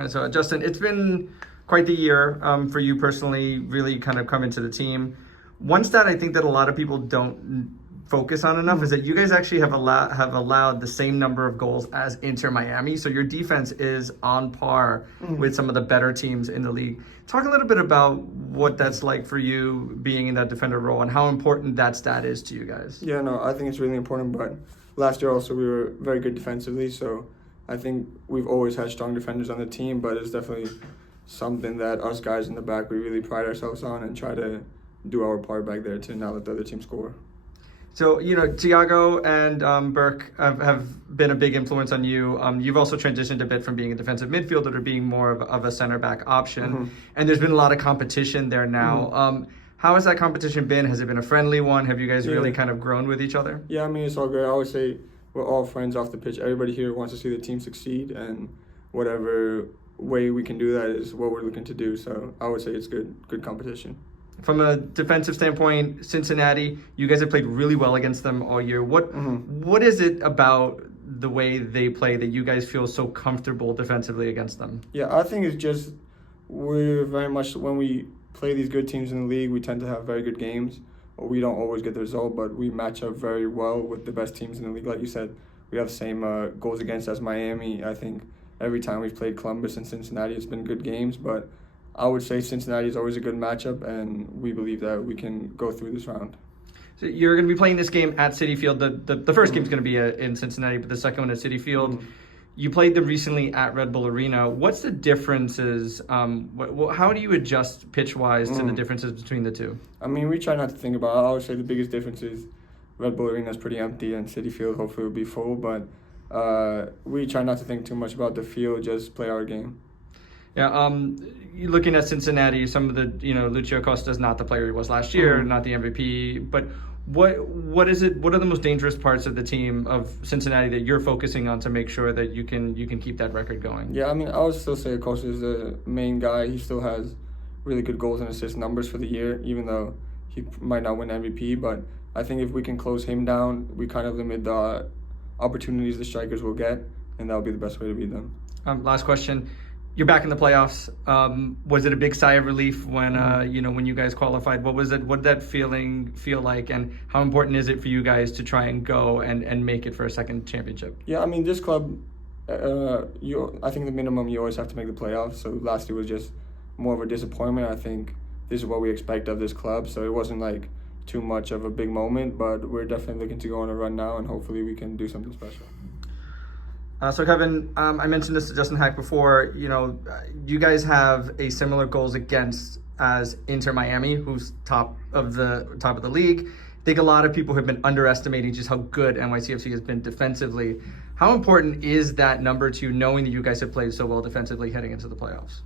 And so, Justin, it's been quite the year for you personally, really kind of come into the team. One stat I think that a lot of people don't focus on enough is that you guys actually have allowed the same number of goals as Inter Miami. So your defense is on par with some of the better teams in the league. Talk a little bit about what that's like for you being in that defender role and how important that stat is to you guys. Yeah, no, I think it's really important. But last year also we were very good defensively. So I think we've always had strong defenders on the team, but it's definitely something that us guys in the back, we really pride ourselves on and try to do our part back there to not let the other team score. So, Thiago and Burke have been a big influence on you. You've also transitioned a bit from being a defensive midfielder to being more of a center back option. And there's been a lot of competition there now. How has that competition been? Has it been a friendly one? Have you guys really kind of grown with each other? Yeah, I mean, it's all good. I always say we're all friends off the pitch. Everybody here wants to see the team succeed, and whatever way we can do that is what we're looking to do. So I would say it's good competition. From a defensive standpoint, Cincinnati, you guys have played really well against them all year. What is it about the way they play that you guys feel so comfortable defensively against them? Yeah, I think it's just we're very much, when we play these good teams in the league, we tend to have very good games. We don't always get the result, but we match up very well with the best teams in the league. Like you said, we have the same goals against as Miami. I think every time we've played Columbus and Cincinnati, it's been good games, but I would say Cincinnati is always a good matchup, and we believe that we can go through this round. So you're going to be playing this game at Citi Field. The first game is going to be in Cincinnati, but the second one at Citi Field. You played them recently at Red Bull Arena. What's the differences? How do you adjust pitch-wise to the differences between the two? I mean, we try not to think about it. I would say the biggest difference is Red Bull Arena is pretty empty, and Citi Field hopefully will be full, but we try not to think too much about the field, just play our game. Yeah, you're looking at Cincinnati, some of the, Lucio Costa's not the player he was last year, not the MVP, but what is it? What are the most dangerous parts of the team of Cincinnati that you're focusing on to make sure that you can keep that record going? Yeah, I mean, I would still say Costa is the main guy. He still has really good goals and assist numbers for the year, even though he might not win MVP, but I think if we can close him down, we kind of limit the opportunities the strikers will get, and that'll be the best way to beat them. Last question. You're back in the playoffs. Was it a big sigh of relief when when you guys qualified? What was it? What did that feeling feel like, and how important is it for you guys to try and go and make it for a second championship? Yeah, I mean, this club, I think the minimum you always have to make the playoffs. So last year was just more of a disappointment. I think this is what we expect of this club. So it wasn't like too much of a big moment, but we're definitely looking to go on a run now, and hopefully we can do something special. So Kevin, I mentioned this to Justin Haak before. You guys have a similar goals against as Inter Miami, who's top of the league. I think a lot of people have been underestimating just how good NYCFC has been defensively. How important is that number to you, knowing that you guys have played so well defensively heading into the playoffs?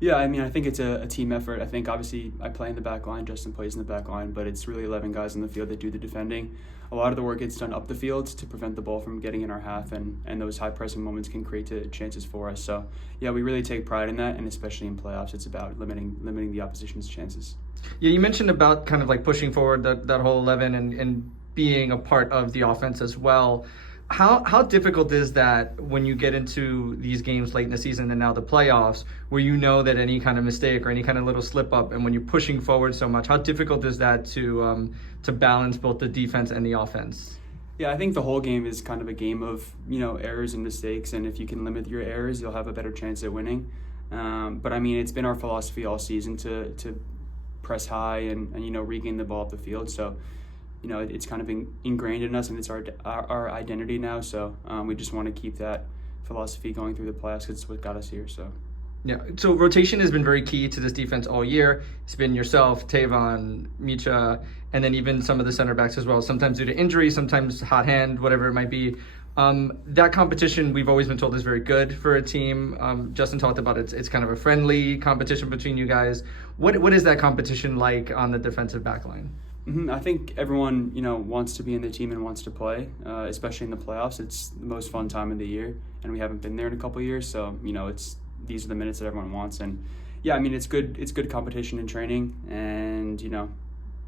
Yeah, I mean, I think it's a team effort. I think obviously I play in the back line, Justin plays in the back line, but it's really 11 guys in the field that do the defending. A lot of the work gets done up the field to prevent the ball from getting in our half, and those high pressing moments can create chances for us. So yeah, we really take pride in that, and especially in playoffs, it's about limiting the opposition's chances. Yeah, you mentioned about kind of like pushing forward that whole 11 and being a part of the offense as well. How difficult is that when you get into these games late in the season and now the playoffs, where you know that any kind of mistake or any kind of little slip up, and when you're pushing forward so much, how difficult is that to balance both the defense and the offense? Yeah, I think the whole game is kind of a game of errors and mistakes, and if you can limit your errors, you'll have a better chance at winning. But I mean, it's been our philosophy all season to press high and regain the ball up the field. So it's kind of ingrained in us, and it's our identity now. So we just want to keep that philosophy going through the playoffs because it's what got us here. So. Yeah, so rotation has been very key to this defense all year. It's been yourself, Tavon, Micha, and then even some of the center backs as well, sometimes due to injury, sometimes hot hand, whatever it might be. That competition, we've always been told, is very good for a team. Justin talked about it. It's kind of a friendly competition between you guys. What is that competition like on the defensive back line? I think everyone, wants to be in the team and wants to play, especially in the playoffs. It's the most fun time of the year, and we haven't been there in a couple of years, so, these are the minutes that everyone wants. And yeah, I mean, it's good competition and training, and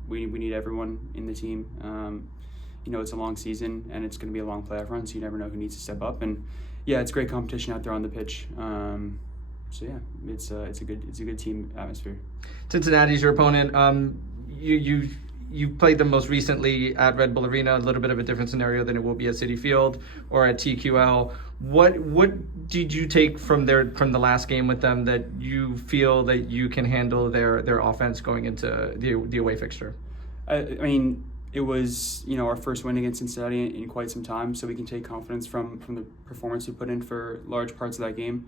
we need everyone in the team. It's a long season, and it's going to be a long playoff run, so you never know who needs to step up. And yeah, it's great competition out there on the pitch. So yeah, it's a good team atmosphere. Cincinnati's your opponent. You played them most recently at Red Bull Arena, a little bit of a different scenario than it will be at Citi Field or at TQL. What did you take from the last game with them that you feel that you can handle their offense going into the away fixture? I mean, it was our first win against Cincinnati in quite some time, so we can take confidence from the performance we put in for large parts of that game.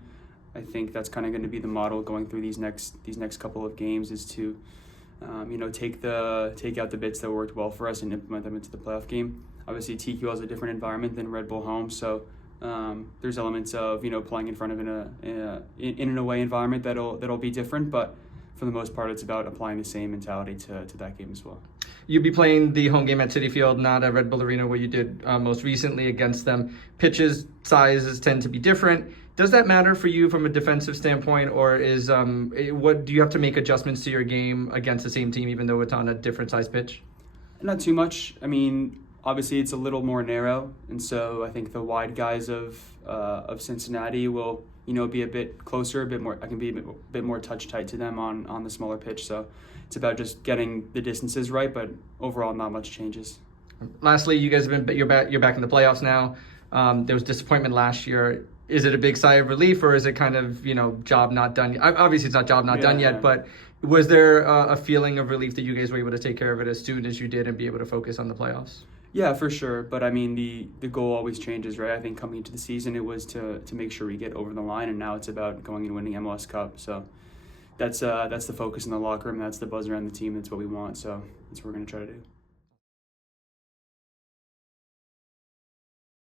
I think that's kind of going to be the model going through these next couple of games is to take out the bits that worked well for us and implement them into the playoff game. Obviously, TQL is a different environment than Red Bull home, so there's elements of playing in front of in an away environment that'll be different, but for the most part, it's about applying the same mentality to that game as well. You'll be playing the home game at Citi Field, not at Red Bull Arena where you did most recently against them. Pitches, sizes tend to be different. Does that matter for you from a defensive standpoint, or is what do you have to make adjustments to your game against the same team, even though it's on a different size pitch? Not too much. I mean, obviously it's a little more narrow, and so I think the wide guys of Cincinnati will be a bit closer, a bit more. I can be a bit more touch tight to them on the smaller pitch. So it's about just getting the distances right, but overall not much changes. Lastly, you guys have been you're back in the playoffs now. There was disappointment last year. Is it a big sigh of relief, or is it kind of job not done? Obviously, it's not job not done yet, but was there a feeling of relief that you guys were able to take care of it as soon as you did and be able to focus on the playoffs? Yeah, for sure. But I mean, the goal always changes, right? I think coming into the season, it was to make sure we get over the line, and now it's about going and winning MLS Cup. So that's the focus in the locker room. That's the buzz around the team. That's what we want. So that's what we're going to try to do.